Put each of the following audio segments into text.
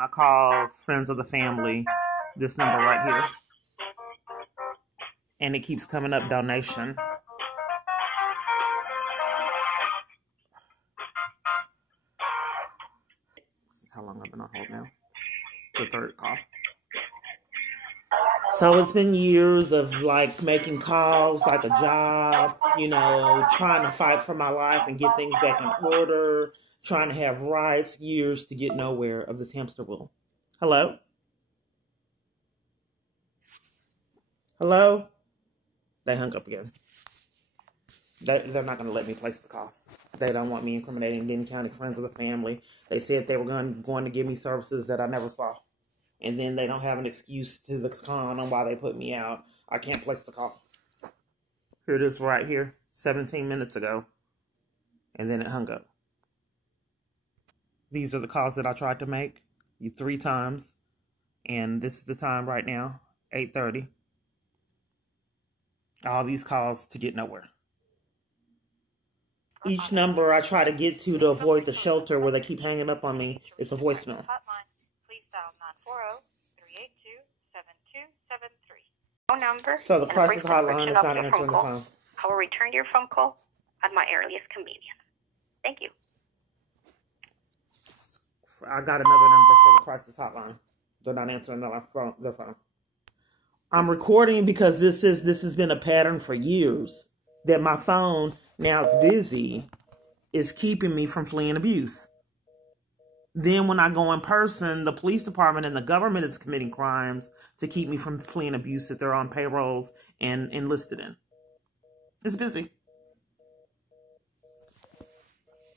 I call friends of the family, this number right here, and it keeps coming up donation. This is how long I've been on hold now. The third call. So it's been years of like making calls like a job, you know, trying to fight for my life and get things back in order, trying to have rights, years to get nowhere of this hamster wheel. Hello? Hello? They hung up again. They're not going to let me place the call. They don't want me incriminating Denton County friends of the family. They said they were going to give me services that I never saw. And then they don't have an excuse to the con on why they put me out. I can't place the call. Here it is right here, 17 minutes ago. And then it hung up. These are the calls that I tried to make 3 times. And this is the time right now, 8:30. All these calls to get nowhere. Each number I try to get to avoid the shelter where they keep hanging up on me, it's a voicemail. Phone number. So the crisis hotline is not answering the phone. I will return your phone call at my earliest convenience. Thank you. I got another number for the crisis hotline. They're not answering their phone. I'm recording because this has been a pattern for years. That my phone, now it's busy, is keeping me from fleeing abuse. Then when I go in person, the police department and the government is committing crimes to keep me from fleeing abuse that they're on payrolls and enlisted in. It's busy.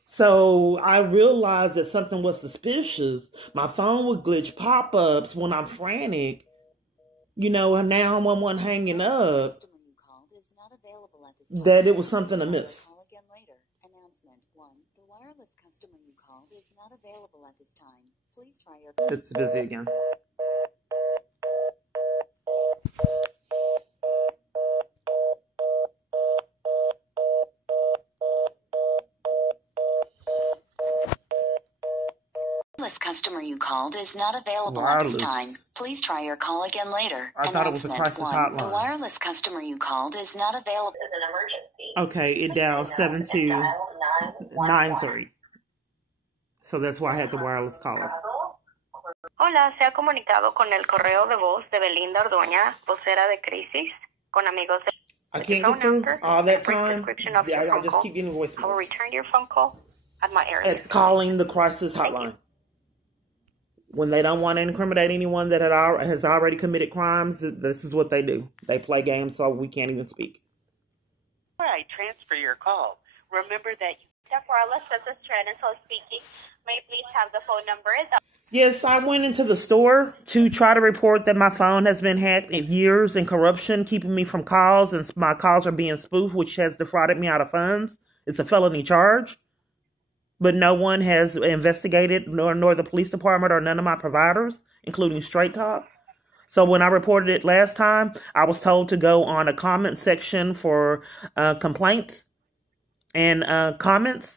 So I realized that something was suspicious. My phone would glitch pop-ups when I'm frantic. You know, and now when one hanging up, that it was something amiss. It's busy again. Wireless customer you called is not available at this time. Please try your call again later. I thought it was a crisis hotline. The wireless customer you called is not available. It's an emergency. Okay, it dialed 7293. So that's why I had the wireless caller. Hola, se ha comunicado con el correo de voz de Belinda Ordoña, vocera de crisis, con amigos de... I can't get through all that time. I just keep getting voicemails. I will return your phone call at my area. Calling the crisis hotline. When they don't want to incriminate anyone that has already committed crimes, this is what they do. They play games so we can't even speak. Before I transfer your call, remember that you... Wireless, this is Triniso speaking. May I please have the phone number? Yes, I went into the store to try to report that my phone has been hacked in years and corruption, keeping me from calls, and my calls are being spoofed, which has defrauded me out of funds. It's a felony charge. But no one has investigated, nor the police department or none of my providers, including Straight Talk. So when I reported it last time, I was told to go on a comment section for complaints and comments.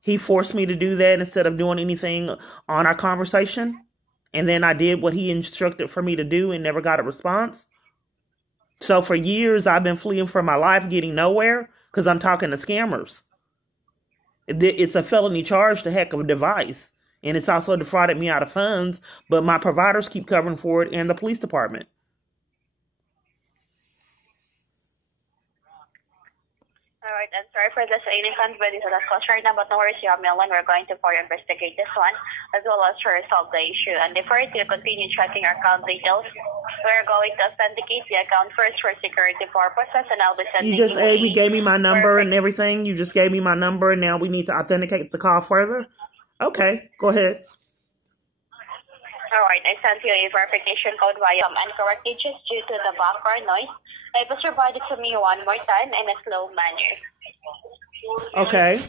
He forced me to do that instead of doing anything on our conversation. And then I did what he instructed for me to do and never got a response. So for years, I've been fleeing for my life, getting nowhere, because I'm talking to scammers. It's a felony charge to hack a device. And it's also defrauded me out of funds, but my providers keep covering for it and the police department. All right, I'm sorry for this inconvenience of this call right now, but no worries, you have me online. We're going to further investigate this one, as well as to resolve the issue. And before you continue checking our account details, we're going to authenticate the account first for security purposes, and I'll be sending you gave me my number and everything. You just gave me my number, and now we need to authenticate the call further? Okay, go ahead. All right, I sent you a verification code via incorrect digits due to the background noise. I will provide it to me one more time in a slow manner. Okay.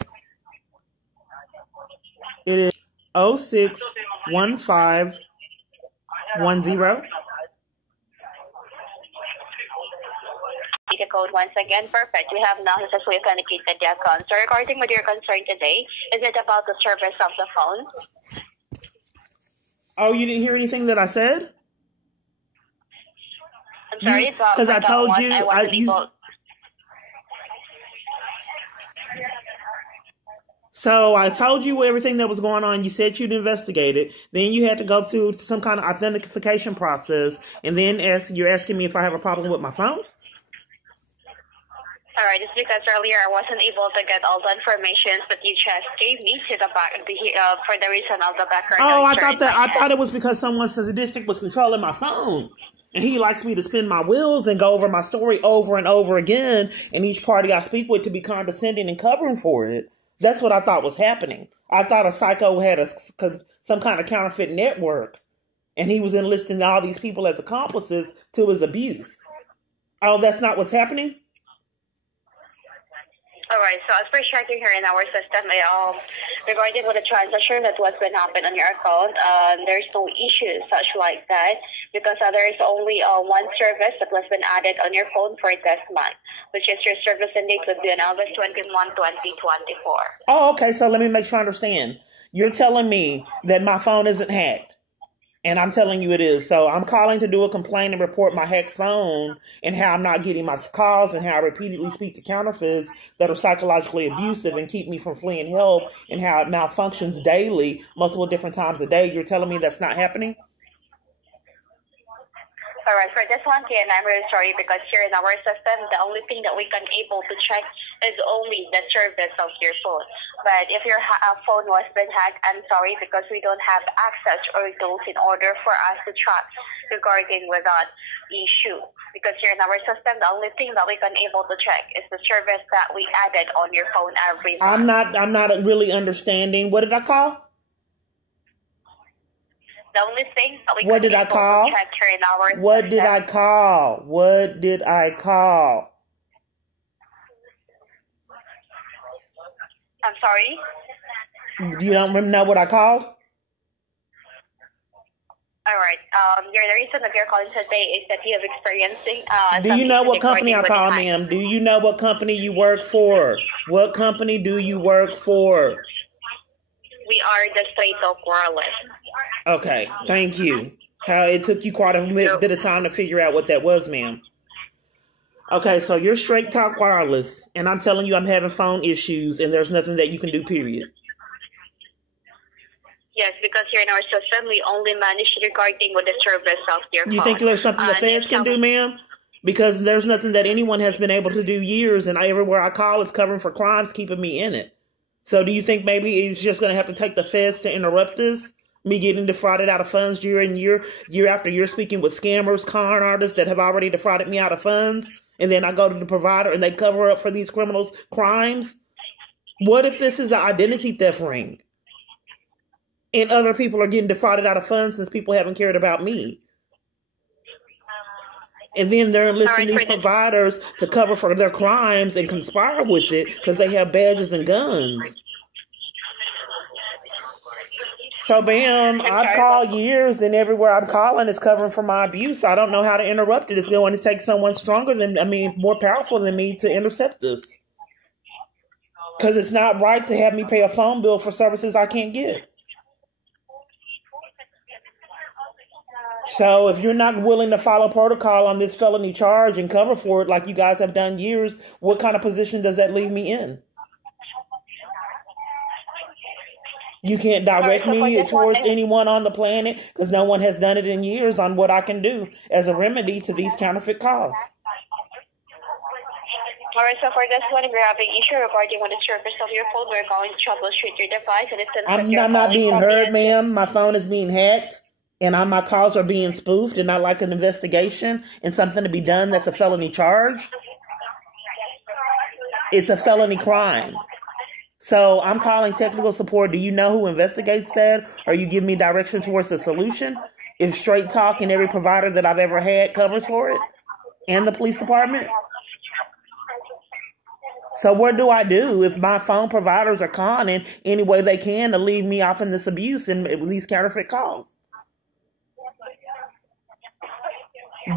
It is 061510. The code once again. Perfect. We have now successfully authenticated the account. So regarding with your concern today, is it about the service of the phone? Oh, you didn't hear anything that I said? I'm sorry, Because I told one, you, I wasn't able. So I told you everything that was going on. You said you'd investigate it. Then you had to go through some kind of authentication process, and then you're asking me if I have a problem with my phone. All right, it's because earlier I wasn't able to get all the information that you just gave me to the back for the reason of the background. Oh, I thought it was because someone sadistic was controlling my phone. And he likes me to spin my wheels and go over my story over and over again, and each party I speak with to be condescending and covering for it. That's what I thought was happening. I thought a psycho had some kind of counterfeit network, and he was enlisting all these people as accomplices to his abuse. Oh, that's not what's happening? All right, so as per checking here in our system, regarding with the transaction that was been happened on your account, there's no issues such like that because there is only one service that was been added on your phone for this month, which is your service and date would be on August 21, 2024. Oh, okay, so let me make sure I understand. You're telling me that my phone isn't hacked. And I'm telling you it is. So I'm calling to do a complaint and report my hacked phone and how I'm not getting my calls and how I repeatedly speak to counterfeits that are psychologically abusive and keep me from fleeing help and how it malfunctions daily, multiple different times a day. You're telling me that's not happening? All right, for this one, Ken, I'm really sorry because here in our system, the only thing that we can able to check is only the service of your phone. But if your phone was been hacked, I'm sorry because we don't have access or tools in order for us to track regarding with that issue. Because here in our system, the only thing that we can able to check is the service that we added on your phone every month. I'm not really understanding. What did I call? The only thing that we What can did I able call? to check here in our What system, did I call? What did I call? I'm sorry? You don't know what I called? All right. The reason that you're calling today is that you have experiencing. Do you know what company I call, ma'am? Do you know what company you work for? What company do you work for? We are the Straight Talk Wireless. Okay, thank you. How it took you quite a bit of time to figure out what that was, ma'am. Okay, so you're Straight Talk Wireless, and I'm telling you I'm having phone issues, and there's nothing that you can do, period. Yes, because here in our system, we only manage regarding with the service of your phone. You think there's something the feds can do, ma'am? Because there's nothing that anyone has been able to do years, and everywhere I call, it's covering for crimes, keeping me in it. So do you think maybe it's just going to have to take the feds to interrupt this? Me getting defrauded out of funds year after year, speaking with scammers, con artists that have already defrauded me out of funds, and then I go to the provider and they cover up for these criminals' crimes? What if this is an identity theft ring? And other people are getting defrauded out of funds since people haven't cared about me. And then they're enlisting these providers to cover for their crimes and conspire with it because they have badges and guns. So, ma'am, I've called years, and everywhere I'm calling is covering for my abuse. I don't know how to interrupt it. It's going to take someone more powerful than me to intercept this. Because it's not right to have me pay a phone bill for services I can't get. So if you're not willing to follow protocol on this felony charge and cover for it like you guys have done years, what kind of position does that leave me in? You can't direct me towards anyone on the planet because no one has done it in years on what I can do as a remedy to these counterfeit calls. All right, so for this one, if you're having issue regarding on the service of your phone, we're going to troubleshoot your device. And I'm not being heard, ma'am. My phone is being hacked, and my calls are being spoofed, and I'd like an investigation and something to be done that's a felony charge. It's a felony crime. So I'm calling technical support. Do you know who investigates that? Or you give me direction towards the solution? If Straight Talk and every provider that I've ever had covers for it? And the police department? So what do I do if my phone providers are conning any way they can to leave me off in this abuse and these counterfeit calls?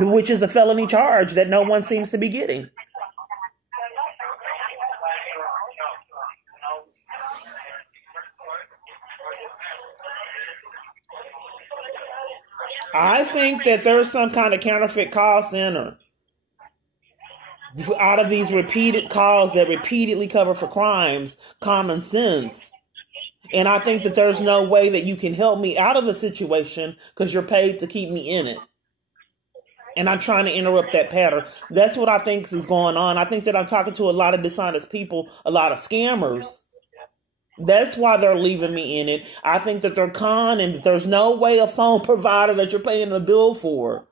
Which is a felony charge that no one seems to be getting. I think that there's some kind of counterfeit call center out of these repeated calls that repeatedly cover for crimes, common sense. And I think that there's no way that you can help me out of the situation because you're paid to keep me in it. And I'm trying to interrupt that pattern. That's what I think is going on. I think that I'm talking to a lot of dishonest people, a lot of scammers. That's why they're leaving me in it. I think that they're con and that there's no way a phone provider that you're paying a bill for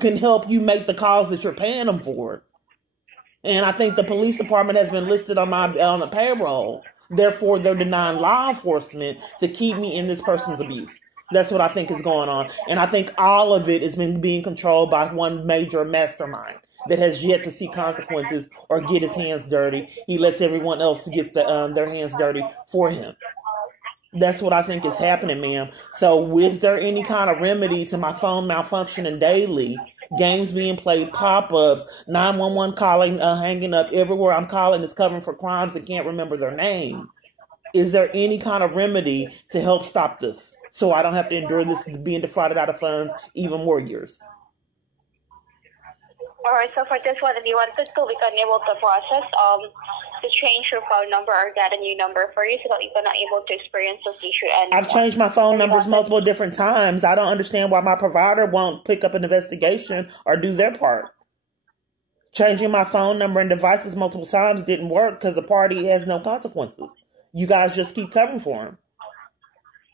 can help you make the calls that you're paying them for. And I think the police department has been listed on the payroll. Therefore, they're denying law enforcement to keep me in this person's abuse. That's what I think is going on. And I think all of it is being controlled by one major mastermind that has yet to see consequences or get his hands dirty. He lets everyone else get their hands dirty for him. That's what I think is happening, ma'am. So is there any kind of remedy to my phone malfunctioning daily? Games being played, pop-ups, 911 calling, hanging up. Everywhere I'm calling is covering for crimes and can't remember their name. Is there any kind of remedy to help stop this so I don't have to endure this being defrauded out of funds even more years? Alright, so for this one, if you wanted to, we can able to process to change your phone number or get a new number for you so that you're not able to experience this issue anymore. I've changed my phone numbers multiple different times. I don't understand why my provider won't pick up an investigation or do their part. Changing my phone number and devices multiple times didn't work because the party has no consequences. You guys just keep covering for him.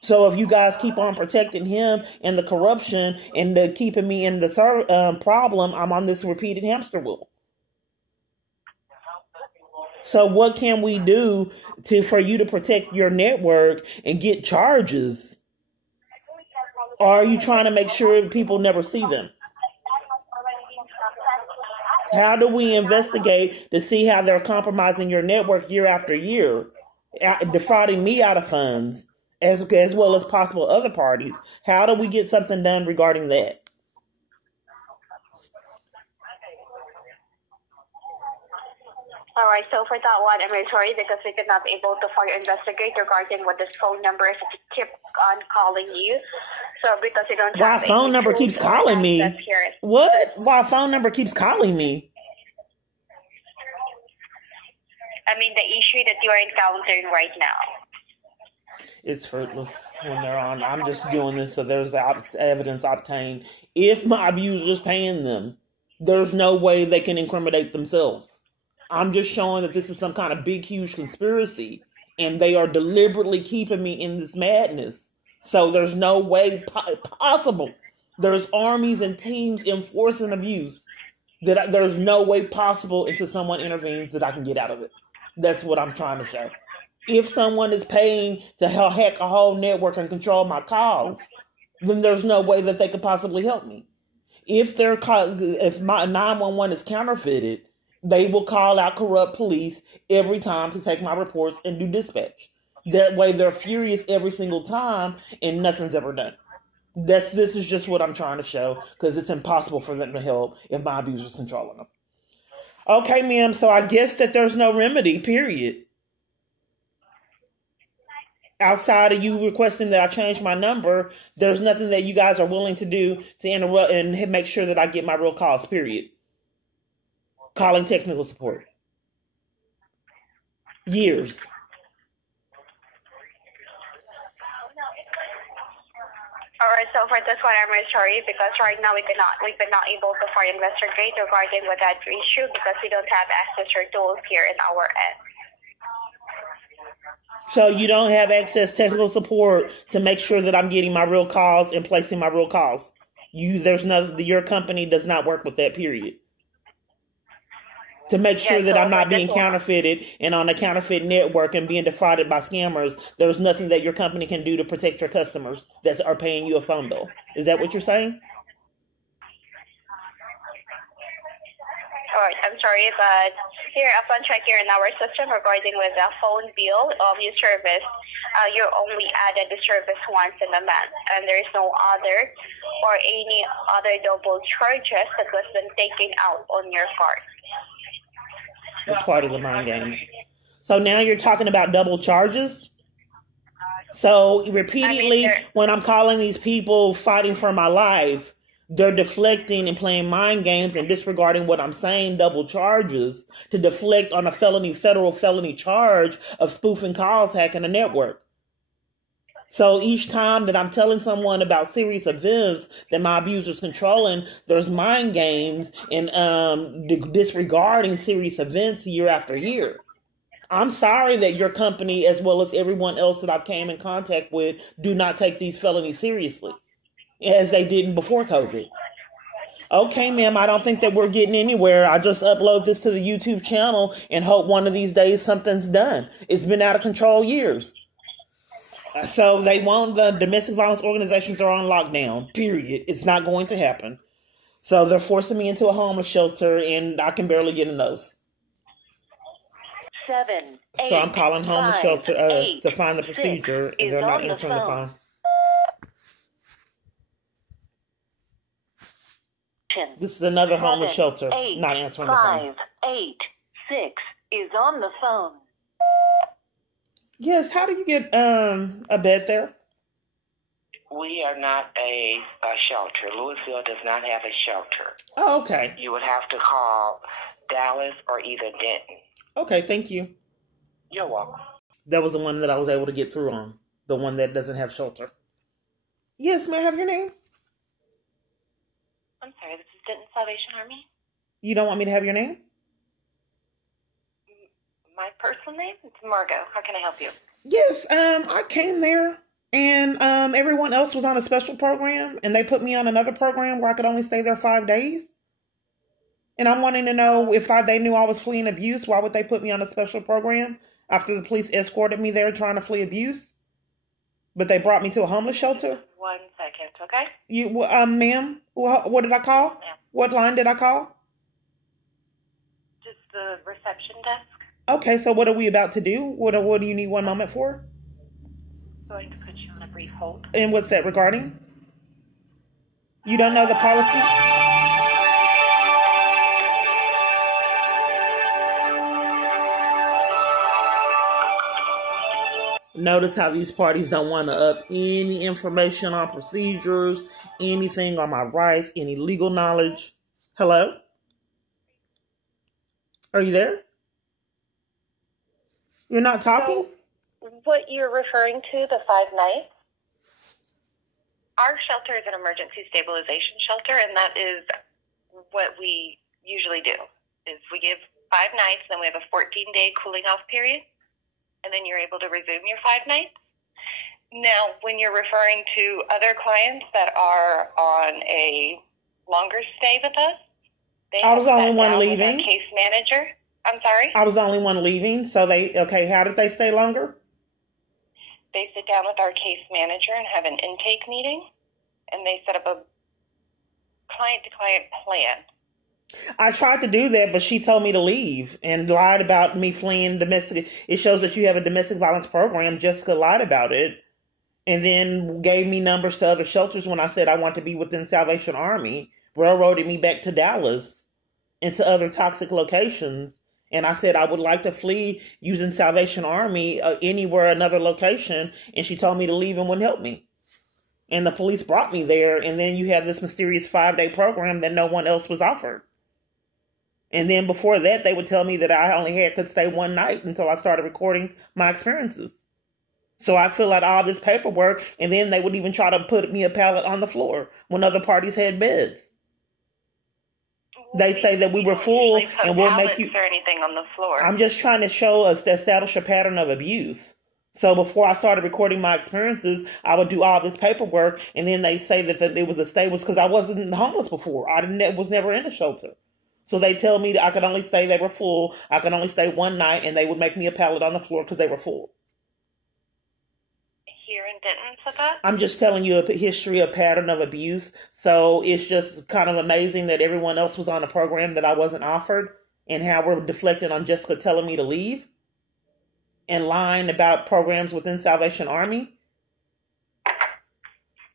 So if you guys keep on protecting him and the corruption and the keeping me in the problem, I'm on this repeated hamster wheel. So what can we do for you to protect your network and get charges? Or are you trying to make sure people never see them? How do we investigate to see how they're compromising your network year after year, defrauding me out of funds, as well as possible other parties? How do we get something done regarding that? Alright, so for that one, I'm really sorry because we could not be able to further investigate regarding what this phone number is to keep on calling you. So because you don't have Why phone number keeps calling me? What? Why phone number keeps calling me? I mean, the issue that you are encountering right now. It's fruitless when they're on. I'm just doing this so there's evidence obtained. If my abuser's paying them, there's no way they can incriminate themselves. I'm just showing that this is some kind of big, huge conspiracy, and they are deliberately keeping me in this madness. So there's no way possible. There's armies and teams enforcing abuse that there's no way possible until someone intervenes that I can get out of it. That's what I'm trying to show. If someone is paying to hack a whole network and control my calls, then there's no way that they could possibly help me. If my 911 is counterfeited, they will call out corrupt police every time to take my reports and do dispatch. That way they're furious every single time and nothing's ever done. This is just what I'm trying to show because it's impossible for them to help if my abuser's controlling them. Okay, ma'am, so I guess that there's no remedy, period. Outside of you requesting that I change my number, there's nothing that you guys are willing to do to interrupt and make sure that I get my real calls, period. Calling technical support. Years. Alright, so for this one, I'm really sorry because right now we've been not able to further investigate regarding with that issue because we don't have access or tools here in our end. So you don't have access technical support to make sure that I'm getting my real calls and placing my real calls. Your company does not work with that, period. To make sure that I'm not being counterfeited and on a counterfeit network and being defrauded by scammers, there's nothing that your company can do to protect your customers that are paying you a phone bill. Is that what you're saying? Alright, I'm sorry, but here, upon check here in our system regarding with the phone bill of your service, you only added the service once in a month, and there is no other or any other double charges that was been taken out on your card. It's part of the mind games. So now you're talking about double charges? So repeatedly, when I'm calling these people fighting for my life, they're deflecting and playing mind games and disregarding what I'm saying, double charges, to deflect on a federal felony charge of spoofing calls, hacking a network. So each time that I'm telling someone about serious events that my abuser's controlling, there's mind games and disregarding serious events year after year. I'm sorry that your company, as well as everyone else that I've came in contact with, do not take these felonies seriously, as they didn't before COVID. Okay, ma'am, I don't think that we're getting anywhere. I just upload this to the YouTube channel and hope one of these days something's done. It's been out of control years. So the domestic violence organizations are on lockdown, period. It's not going to happen. So they're forcing me into a homeless shelter and I can barely get in those. 7, 8, so I'm calling homeless 5, shelter 8, to find the procedure and they're not answering the phone. This is another homeless shelter, 8, not answering 5, the phone. 8, 6 is on the phone. Yes, how do you get a bed there? We are not a shelter. Louisville does not have a shelter. Oh, okay. You would have to call Dallas or either Denton. Okay, thank you. You're welcome. That was the one that I was able to get through on. The one that doesn't have shelter. Yes, may I have your name? I'm sorry, this is Denton Salvation Army. You don't want me to have your name? My personal name? It's Margot. How can I help you? Yes, I came there and everyone else was on a special program and they put me on another program where I could only stay there 5 days. And I'm wanting to know if they knew I was fleeing abuse, why would they put me on a special program after the police escorted me there trying to flee abuse? But they brought me to a homeless shelter? 1 second, okay? Ma'am, what did I call? Ma'am. What line did I call? Just the reception desk. Okay, so what are we about to do? What do you need 1 moment for? Going to put you on a brief hold. And what's that regarding? You don't know the policy? Notice how these parties don't want to up any information on procedures, anything on my rights, any legal knowledge. Hello? Are you there? You're not talking? So, what you're referring to, the 5 nights? Our shelter is an emergency stabilization shelter, and that is what we usually do. Is we give 5 nights, then we have a 14-day cooling off period, and then you're able to resume your 5 nights. Now, when you're referring to other clients that are on a longer stay with us, I was the only one leaving. Case manager. I'm sorry? I was the only one leaving, so how did they stay longer? They sit down with our case manager and have an intake meeting, and they set up a client-to-client plan. I tried to do that, but she told me to leave and lied about me fleeing domestic. It shows that you have a domestic violence program. Jessica lied about it and then gave me numbers to other shelters when I said I want to be within Salvation Army, railroaded me back to Dallas and to other toxic locations. And I said I would like to flee using Salvation Army anywhere, another location. And she told me to leave and wouldn't help me. And the police brought me there. And then you have this mysterious 5-day program that no one else was offered. And then before that, they would tell me that I only could stay 1 night until I started recording my experiences. So I fill out all this paperwork. And then they would even try to put me a pallet on the floor when other parties had beds. They say that we were full and we'll make you... or anything on the floor. I'm just trying to establish a pattern of abuse. So before I started recording my experiences, I would do all this paperwork, and then they say that it was a stay was because I wasn't homeless before. Was never in a shelter. So they tell me that I could only stay, they were full. I could only stay 1 night, and they would make me a pallet on the floor because they were full. Here in Denton said that? I'm just telling you a history, a pattern of abuse. So it's just kind of amazing that everyone else was on a program that I wasn't offered and how we're deflecting on Jessica telling me to leave and lying about programs within Salvation Army.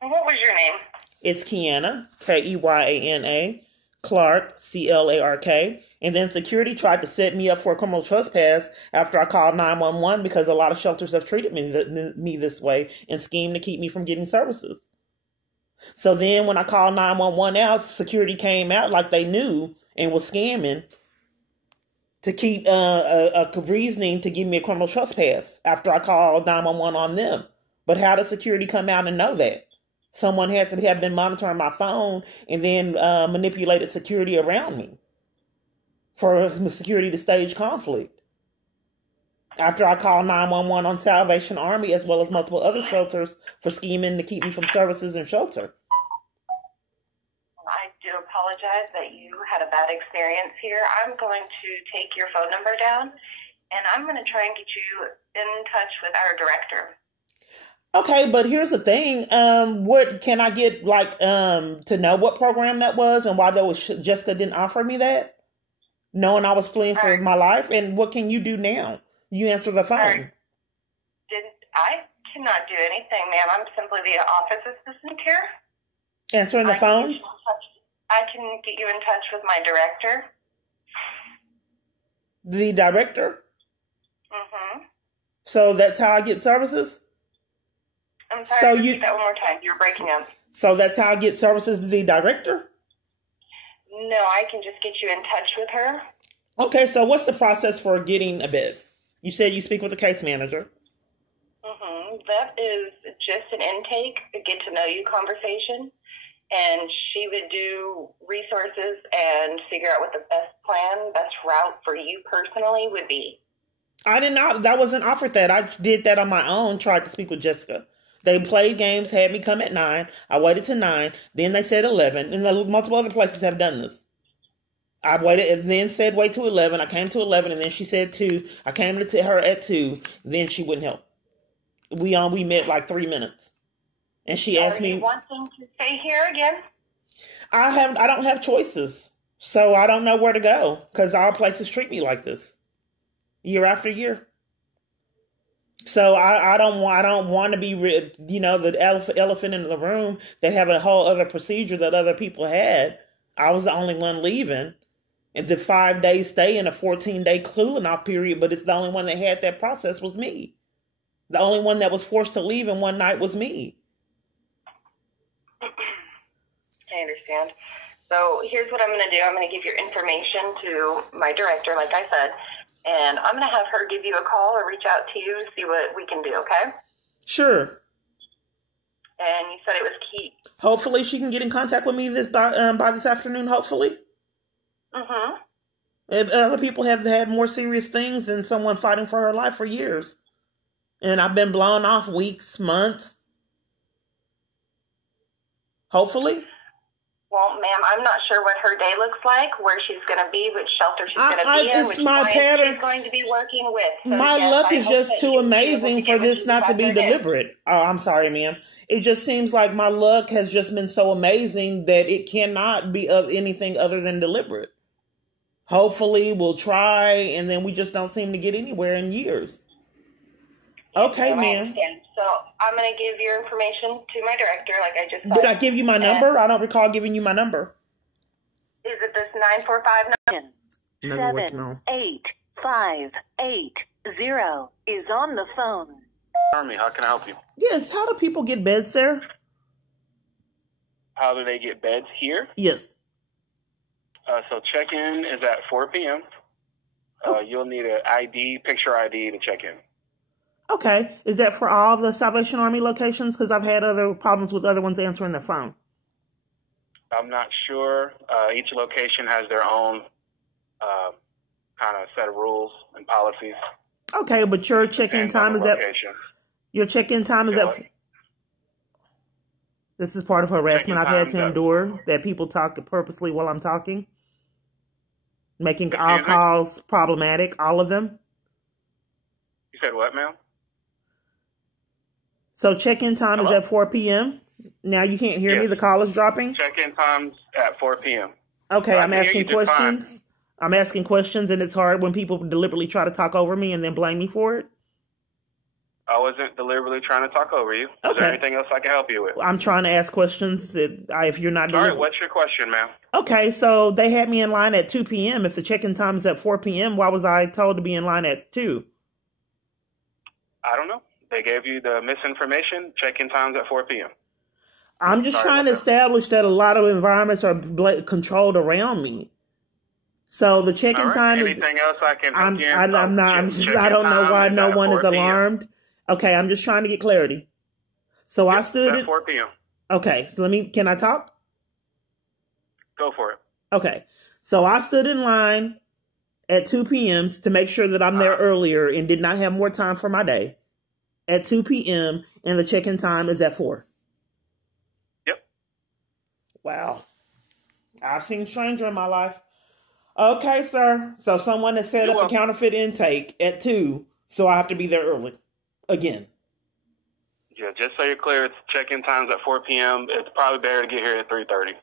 What was your name? It's Kiana, Keyana, Clark, C-L-A-R-K. And then security tried to set me up for a criminal trespass after I called 911 because a lot of shelters have treated me this way and schemed to keep me from getting services. So then when I called 911 out, security came out like they knew and was scamming to keep a reasoning to give me a criminal trespass after I called 911 on them. But how did security come out and know that? Someone had to have been monitoring my phone and then manipulated security around me for security to stage conflict. After I called 911 on Salvation Army as well as multiple other shelters for scheming to keep me from services and shelter. I do apologize that you had a bad experience here. I'm going to take your phone number down, and I'm going to try and get you in touch with our director. Okay, but here's the thing. What can I get, to know what program that was and why Jessica didn't offer me that? Knowing I was fleeing for my life? And what can you do now? You answer the phone. I cannot do anything, ma'am. I'm simply the office assistant here. Answering the phones? I can get you in touch with my director. The director? Mm-hmm. So that's how I get services? I'm sorry, repeat that one more time. You're breaking up. So that's how I get services, the director? No, I can just get you in touch with her. Okay, so what's the process for getting a bed? You said you speak with a case manager. Mm-hmm. That is just an intake, a get-to-know-you conversation. And she would do resources and figure out what the best plan, best route for you personally would be. I wasn't offered that. I did that on my own, tried to speak with Jessica. They played games, had me come at 9. I waited to 9. Then they said 11. And multiple other places have done this. I waited and then said wait to 11. I came to 11 and then she said 2. I came to her at 2. Then she wouldn't help. We met like 3 minutes. And she asked me. Are you wanting to stay here again? I don't have choices. So I don't know where to go because all places treat me like this year after year. So I don't want to be, the elephant in the room that have a whole other procedure that other people had. I was the only one leaving. And the 5-day stay and a 14-day cooling off period, but it's the only one that had that process was me. The only one that was forced to leave in one night was me. I understand. So here's what I'm going to do. I'm going to give your information to my director, like I said, and I'm going to have her give you a call or reach out to you to see what we can do, okay? Sure. And you said it was Keith. Hopefully she can get in contact with me by this afternoon, hopefully. Mm-hmm. Other people have had more serious things than someone fighting for her life for years. And I've been blown off weeks, months. Hopefully. Well, ma'am, I'm not sure what her day looks like, where she's going to be, which shelter she's going to be in, which client she's going to be working with. So my luck is just too amazing for this not to be deliberate. Oh, I'm sorry, ma'am. It just seems like my luck has just been so amazing that it cannot be of anything other than deliberate. Hopefully, we'll try, and then we just don't seem to get anywhere in years. Okay, ma'am. So I'm going to give your information to my director, like I just said. Did I give you my number? I don't recall giving you my number. Is it this 9459? 78580 is on the phone. Army, how can I help you? Yes, how do people get beds there? How do they get beds here? Yes. So check-in is at 4 p.m. You'll need an picture ID to check in. Okay. Is that for all the Salvation Army locations? Because I've had other problems with other ones answering their phone. I'm not sure. Each location has their own kind of set of rules and policies. Okay, but your check-in time is your check-in time is at. This is part of harassment I've had to endure, that people talk purposely while I'm talking, making all calls problematic, all of them. You said what, ma'am? So check-in time is at 4 p.m. Now you can't hear me. The call is dropping. Check-in time's at 4 p.m. Okay, I'm asking questions. I'm asking questions, and it's hard when people deliberately try to talk over me and then blame me for it. I wasn't deliberately trying to talk over you. Is there anything else I can help you with? I'm trying to ask questions that if you're not... All right, what's your question, ma'am? Okay, so they had me in line at 2 p.m. If the check-in time is at 4 p.m., why was I told to be in line at 2? I don't know. They gave you the misinformation. Check-in time's at 4 p.m. I'm just trying to establish that a lot of environments are controlled around me. So the check-in time is... Anything else I can help you in? I don't know why no one is alarmed. Okay, I'm just trying to get clarity. So I stood at 4 p.m. Okay, so can I talk? Go for it. Okay, so I stood in line at 2 p.m. to make sure that I'm there earlier and did not have more time for my day at 2 p.m. and the check-in time is at 4. Yep. Wow. I've seen stranger in my life. Okay, sir. So someone has set up a counterfeit intake at 2, so I have to be there early. Again. Yeah, just so you're clear, it's check-in time's at 4 p.m. It's probably better to get here at 3:30.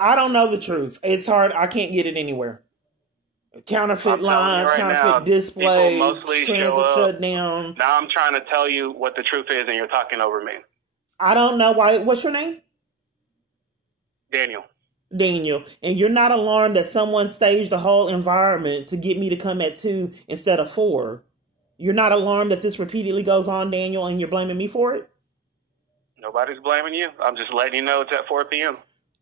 I don't know the truth. It's hard. I can't get it anywhere. Counterfeit lines, counterfeit displays, transit shut down. Now I'm trying to tell you what the truth is, and you're talking over me. I don't know why. What's your name? Daniel. And you're not alarmed that someone staged the whole environment to get me to come at 2 instead of 4? You're not alarmed that this repeatedly goes on, Daniel, and you're blaming me for it? Nobody's blaming you. I'm just letting you know it's at 4 p.m.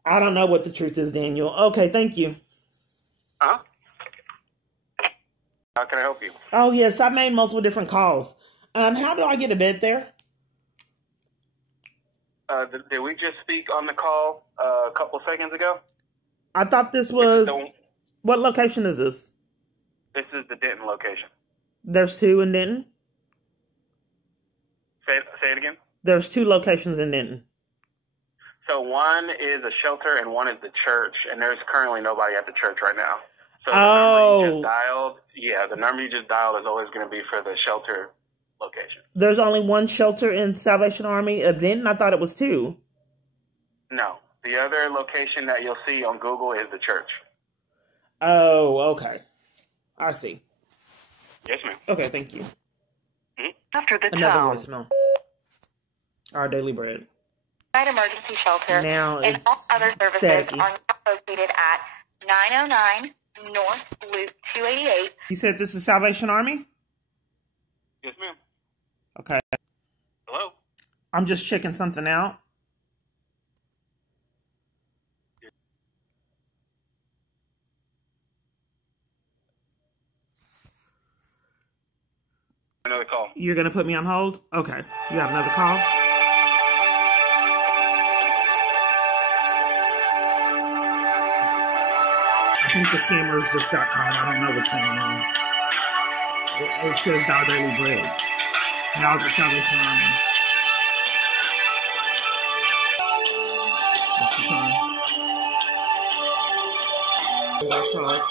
I don't know what the truth is, Daniel. Okay, thank you. Huh? How can I help you? Oh, yes, I made multiple different calls. How do I get a bed there? Did we just speak on the call a couple seconds ago? I thought this was... What location is this? This is the Denton location. There's 2 in Denton? Say it again? There's 2 locations in Denton. So one is a shelter and one is the church, and there's currently nobody at the church right now. So the number you just dialed is always going to be for the shelter location. There's only one shelter in Salvation Army of Denton? I thought it was 2. No. The other location that you'll see on Google is the church. Oh, okay. I see. Yes, ma'am. Okay, thank you. Mm-hmm. After the Another voicemail. Our daily bread. Emergency shelter now and all other services are now located at 909 North Loop 288. You said this is Salvation Army? Yes, ma'am. Okay. Hello? I'm just checking something out. Another call. You're going to put me on hold? Okay. You have another call? I think the scammers just got caught. I don't know what's going on. It says Our Daily Bread. How's the Salvation Army? That's the time. I called.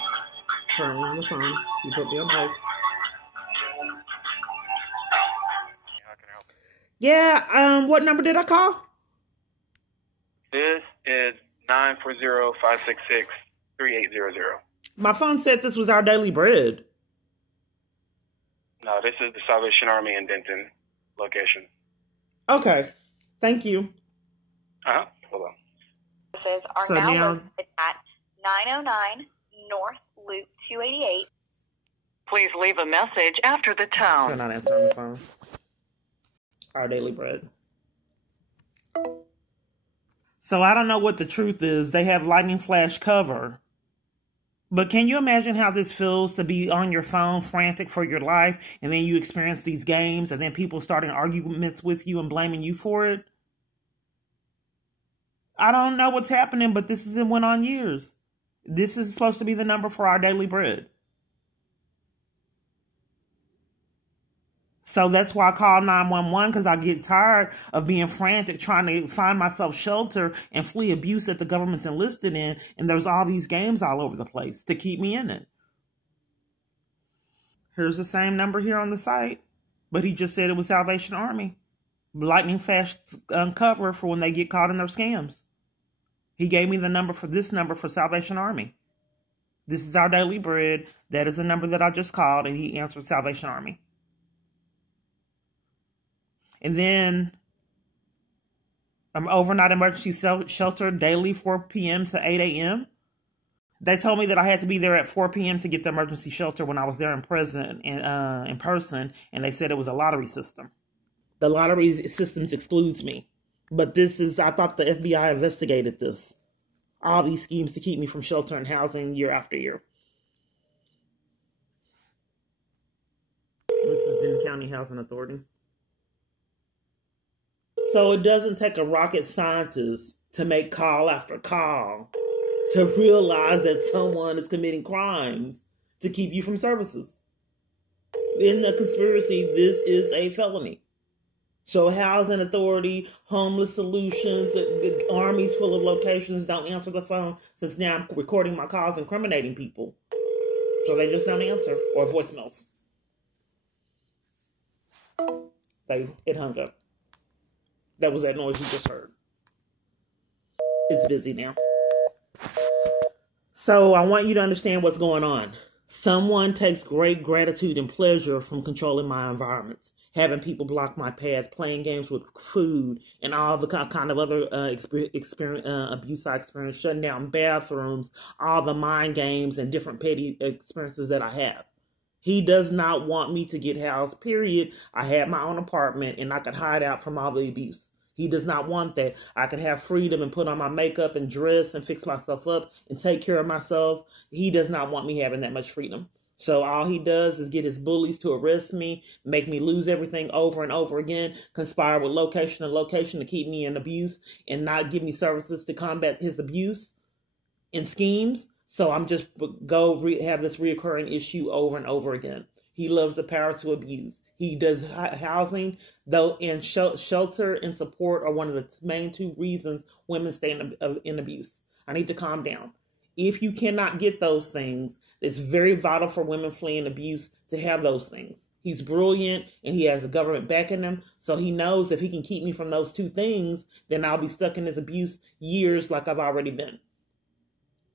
Currently on the phone. You put me on hold. Yeah, what number did I call? This is 940-566-3800. My phone said this was Our Daily Bread. No, this is the Salvation Army in Denton location. Okay. Thank you. Hold on. Services are now located at 909 North Loop 288. Please leave a message after the tone. I'm not answering the phone. Our Daily Bread. So I don't know what the truth is. They have lightning flash cover. But can you imagine how this feels to be on your phone, frantic for your life, and then you experience these games, and then people starting arguments with you and blaming you for it? I don't know what's happening, but this has went on years. This is supposed to be the number for Our Daily Bread. So that's why I call 911, because I get tired of being frantic, trying to find myself shelter and flee abuse that the government's enlisted in. And there's all these games all over the place to keep me in it. Here's the same number here on the site, but he just said it was Salvation Army. Lightning flash cover for when they get caught in their scams. He gave me the number for Salvation Army. This is Our Daily Bread. That is the number that I just called, and he answered Salvation Army. And then overnight emergency shelter daily 4 p.m. to 8 a.m. They told me that I had to be there at 4 p.m. to get the emergency shelter when I was there in person, and they said it was a lottery system. The lottery systems excludes me. But I thought the FBI investigated this. All these schemes to keep me from shelter and housing year after year. This is Denton County Housing Authority. So it doesn't take a rocket scientist to make call after call to realize that someone is committing crimes to keep you from services. In the conspiracy, this is a felony. So Housing Authority, Homeless Solutions, armies full of locations don't answer the phone since now I'm recording my calls incriminating people. So they just don't answer, or voicemails. It hung up. That was that noise you just heard. It's busy now. So I want you to understand what's going on. Someone takes great gratitude and pleasure from controlling my environments, having people block my path, playing games with food, and all the kind of other abuse I experienced, shutting down bathrooms, all the mind games and different petty experiences that I have. He does not want me to get housed, period. I had my own apartment and I could hide out from all the abuse. He does not want that. I could have freedom and put on my makeup and dress and fix myself up and take care of myself. He does not want me having that much freedom. So all he does is get his bullies to arrest me, make me lose everything over and over again, conspire with location and location to keep me in abuse and not give me services to combat his abuse and schemes. So I'm just have this reoccurring issue over and over again. He loves the power to abuse. He does housing, though, and shelter and support are one of the main two reasons women stay in abuse. I need to calm down. If you cannot get those things, it's very vital for women fleeing abuse to have those things. He's brilliant and he has the government backing him. So he knows if he can keep me from those two things, then I'll be stuck in his abuse years like I've already been.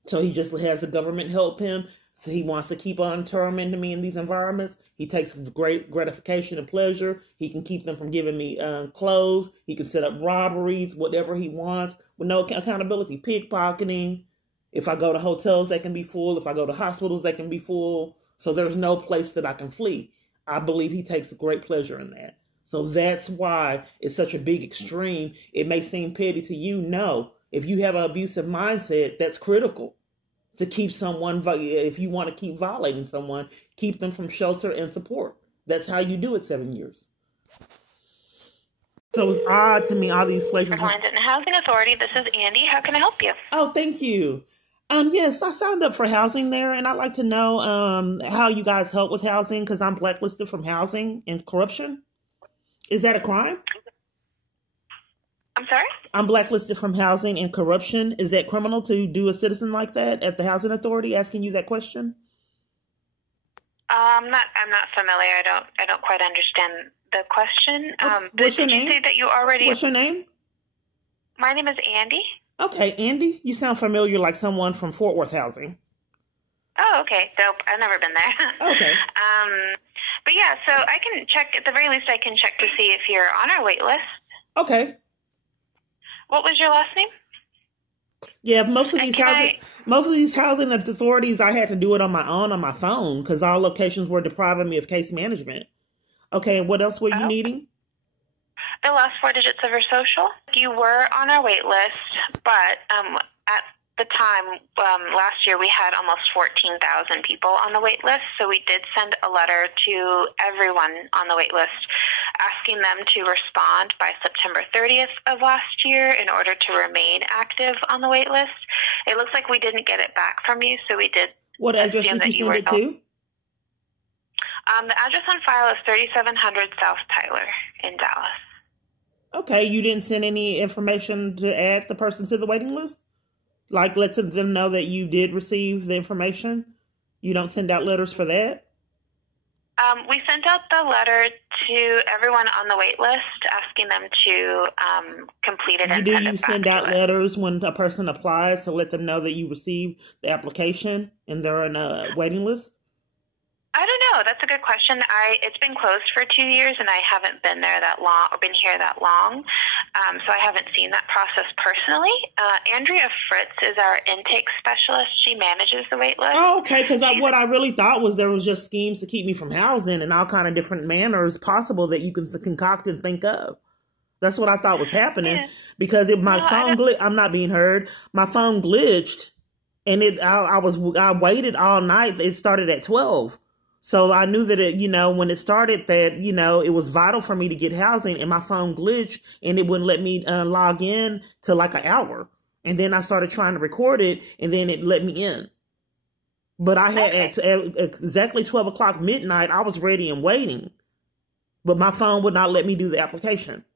So he just has the government help him. So he wants to keep on tormenting me in these environments. He takes great gratification and pleasure. He can keep them from giving me clothes. He can set up robberies, whatever he wants, with no accountability. Pickpocketing. If I go to hotels, they can be full. If I go to hospitals, they can be full. So there's no place that I can flee. I believe he takes great pleasure in that. So that's why it's such a big extreme. It may seem petty to you. No. If you have an abusive mindset, that's critical. To keep someone, if you want to keep violating someone, keep them from shelter and support. That's how you do it 7 years. So it's odd to me, all these places. Denton Housing Authority, this is Andy. How can I help you? Oh, thank you. Yes, I signed up for housing there, and I'd like to know how you guys help with housing, because I'm blacklisted from housing and corruption. Is that a crime? I'm sorry? I'm blacklisted from housing and corruption. Is that criminal to do a citizen like that at the housing authority asking you that question? I'm not familiar. I don't quite understand the question. What's your name? Did you say that you already? What's your name? My name is Andy. Okay, Andy. You sound familiar, like someone from Fort Worth Housing. Oh, okay. Dope. I've never been there. Okay. But yeah, so I can check, at the very least I can check to see if you're on our wait list. Okay. What was your last name? Yeah, most of these housing authorities, I had to do it on my own on my phone because all locations were depriving me of case management. Okay, and what else were you needing? The last 4 digits of your social. You were on our wait list, but at the time, last year, we had almost 14,000 people on the wait list, so we did send a letter to everyone on the wait list asking them to respond by September 30th of last year in order to remain active on the wait list. It looks like we didn't get it back from you, so we did. What address did you send it to? The address on file is 3700 South Tyler in Dallas. Okay, you didn't send any information to add the person to the waiting list? Like let them know that you did receive the information? You don't send out letters for that? We sent out the letter to everyone on the wait list asking them to complete it and send it back. Do you send out letters when a person applies to let them know that you received the application and they're on a waiting list? I don't know. That's a good question. It's been closed for 2 years, and I haven't been there that long, or been here that long, so I haven't seen that process personally. Andrea Fritz is our intake specialist. She manages the wait list. Oh, okay, because what I really thought was there was just schemes to keep me from housing and all kind of different manners possible that you can concoct and think of. That's what I thought was happening, because my phone I'm not being heard. My phone glitched, and I waited all night. It started at 12. So I knew that when it started that, it was vital for me to get housing, and my phone glitched and it wouldn't let me log in to like an hour. And then I started trying to record it, and then it let me in. But I had at exactly 12 o'clock midnight, I was ready and waiting, but my phone would not let me do the application.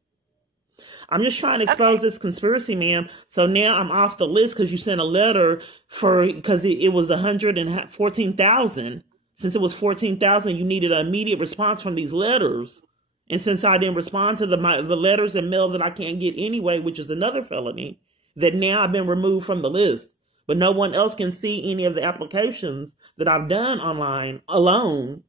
I'm just trying to expose this conspiracy, ma'am. So now I'm off the list because you sent a letter because it was 114,000. Since it was 14,000, you needed an immediate response from these letters. And since I didn't respond to the letters and mail that I can't get anyway, which is another felony, that now I've been removed from the list. But no one else can see any of the applications that I've done online alone.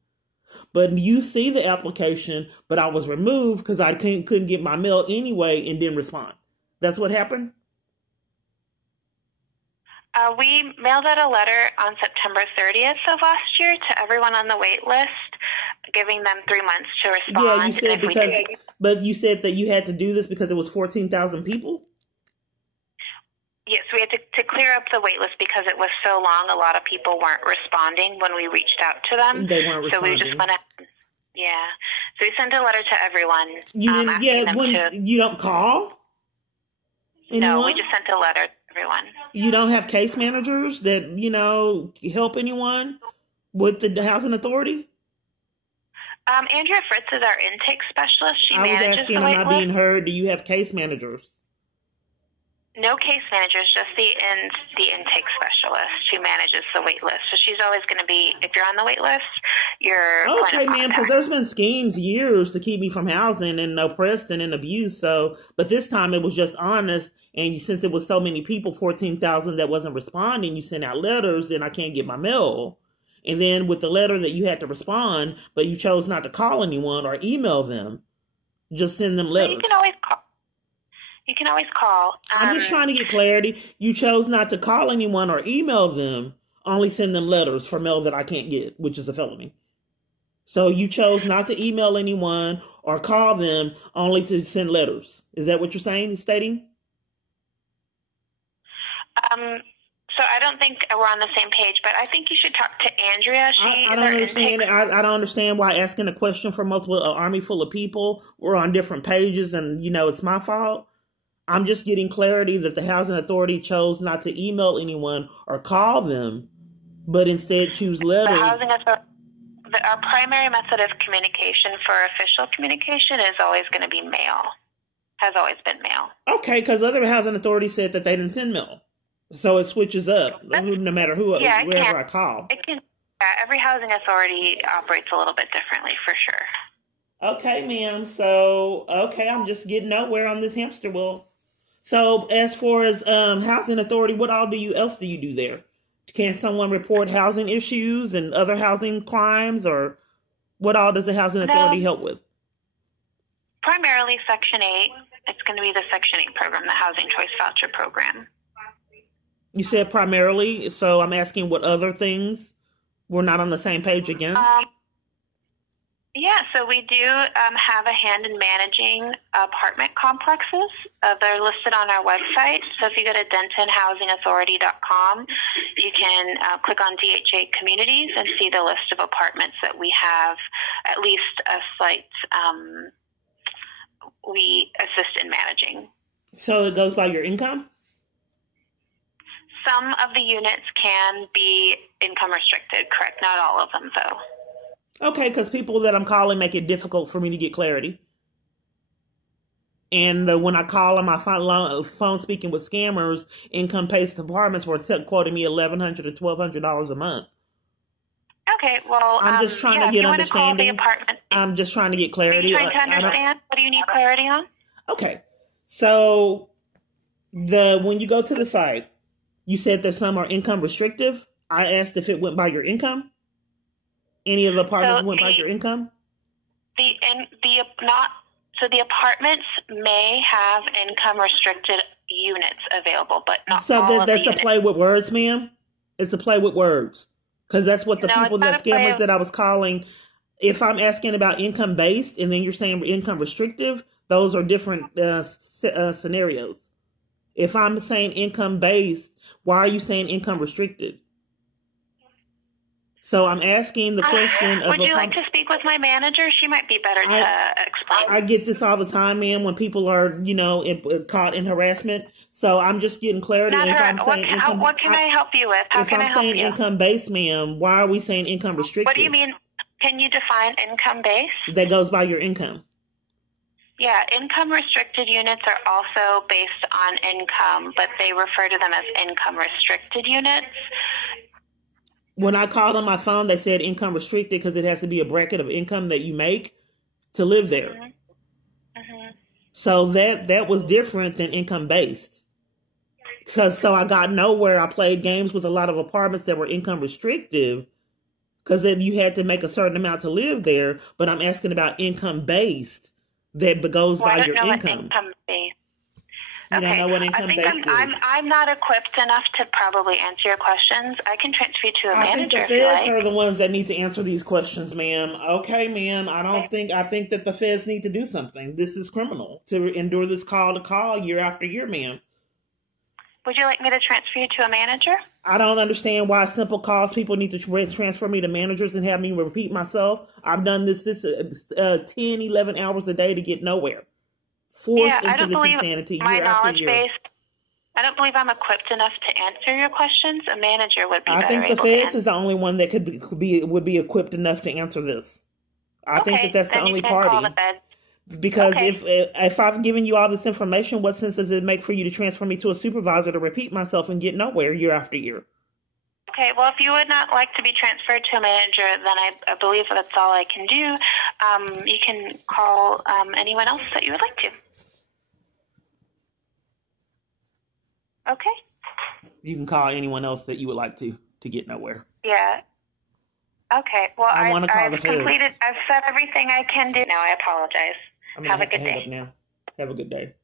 But you see the application, but I was removed because I couldn't get my mail anyway and didn't respond. That's what happened? We mailed out a letter on September 30th of last year to everyone on the wait list, giving them 3 months to respond. Yeah, you said but you said that you had to do this because it was 14,000 people? Yes, we had to clear up the wait list because it was so long. A lot of people weren't responding when we reached out to them. They weren't responding. So we just went ahead. Yeah. So we sent a letter to everyone. You don't call? Anyone? No, we just sent a letter to everyone. You don't have case managers that, help anyone with the housing authority? Andrea Fritz is our intake specialist. She manages the wait list. I was asking, I'm not being heard. Do you have case managers? No case managers, just the intake specialist who manages the wait list. So she's always going to be, if you're on the wait list, you're okay, ma'am. Because there's been schemes years to keep me from housing and oppression and abuse. So, but this time it was just honest. And since it was so many people, 14,000 that wasn't responding, you sent out letters, and I can't get my mail. And then with the letter that you had to respond, but you chose not to call anyone or email them, just send them letters. You can always call. You can always call. I'm just trying to get clarity. You chose not to call anyone or email them, only send them letters for mail that I can't get, which is a felony. So you chose not to email anyone or call them, only to send letters. Is that what you're stating? So I don't think we're on the same page, but I think you should talk to Andrea. I don't understand. I don't understand why asking a question for multiple army full of people. We're on different pages, and it's my fault. I'm just getting clarity that the housing authority chose not to email anyone or call them, but instead choose letters. Our primary method of communication for official communication is always going to be mail. Has always been mail. Okay, because other housing authorities said that they didn't send mail. So it switches up no matter whoever I call. Every housing authority operates a little bit differently, for sure. Okay, ma'am. So, I'm just getting nowhere on this hamster wheel. So as far as housing authority, what all else do you do there? Can someone report housing issues and other housing crimes, or what all does the housing authority help with? Primarily Section 8. It's going to be the Section 8 program, the Housing Choice Voucher Program. You said primarily, so I'm asking what other things? We're not on the same page again? Yeah, so we do have a hand in managing apartment complexes. They're listed on our website. So if you go to dentonhousingauthority.com, you can click on DHA Communities and see the list of apartments that we have, at least a site we assist in managing. So it goes by your income? Some of the units can be income restricted, correct? Not all of them, though. Okay, because people that I'm calling make it difficult for me to get clarity. And when I call on my phone speaking with scammers, income-based apartments were quoting me $1,100 to $1,200 a month. Okay, well, I'm just trying to get understanding. I'm just trying to get clarity. Are you trying to understand? What do you need clarity on? Okay, so when you go to the site, you said that some are income restrictive. I asked if it went by your income. Any of the apartments went by your income? The apartments may have income restricted units available, but not so all of the that's a units. play with words, ma'am. It's a play with words because that's what the people, the scammers that I was calling. If I'm asking about income based and then you're saying income restrictive, those are different scenarios. If I'm saying income based, why are you saying income restricted? So I'm asking the question. Would you like to speak with my manager? She might be better to explain. I get this all the time, ma'am, when people are, caught in harassment. So I'm just getting clarity. What can I help you with? How can I help you? If I'm saying income based, ma'am, why are we saying income restricted? What do you mean? Can you define income based? That goes by your income. Yeah, income restricted units are also based on income, but they refer to them as income restricted units. When I called on my phone, they said income restricted because it has to be a bracket of income that you make to live there. Mm-hmm. Mm-hmm. So that was different than income based. So I got nowhere. I played games with a lot of apartments that were income restrictive because then you had to make a certain amount to live there. But I'm asking about income based that goes by your income. You don't know what income based is. I'm not equipped enough to probably answer your questions. I can transfer you to a manager if you like. I think the feds are the ones that need to answer these questions, ma'am. Okay, ma'am. I think that the feds need to do something. This is criminal to endure this call to call year after year, ma'am. Would you like me to transfer you to a manager? I don't understand why simple calls people need to transfer me to managers and have me repeat myself. I've done this 10, 11 hours a day to get nowhere. I don't believe my knowledge base. I don't believe I'm equipped enough to answer your questions. A manager would be better. I think the feds is the only one that would be equipped enough to answer this. I think that's the only party. Call the feds. Because if I've given you all this information, what sense does it make for you to transfer me to a supervisor to repeat myself and get nowhere year after year? Okay, well, if you would not like to be transferred to a manager, then I believe that's all I can do. You can call anyone else that you would like to. Okay. You can call anyone else that you would like to get nowhere. Yeah. Okay. Well, I've completed. I've said everything I can do. Now I apologize. Have a good day. Now. Have a good day.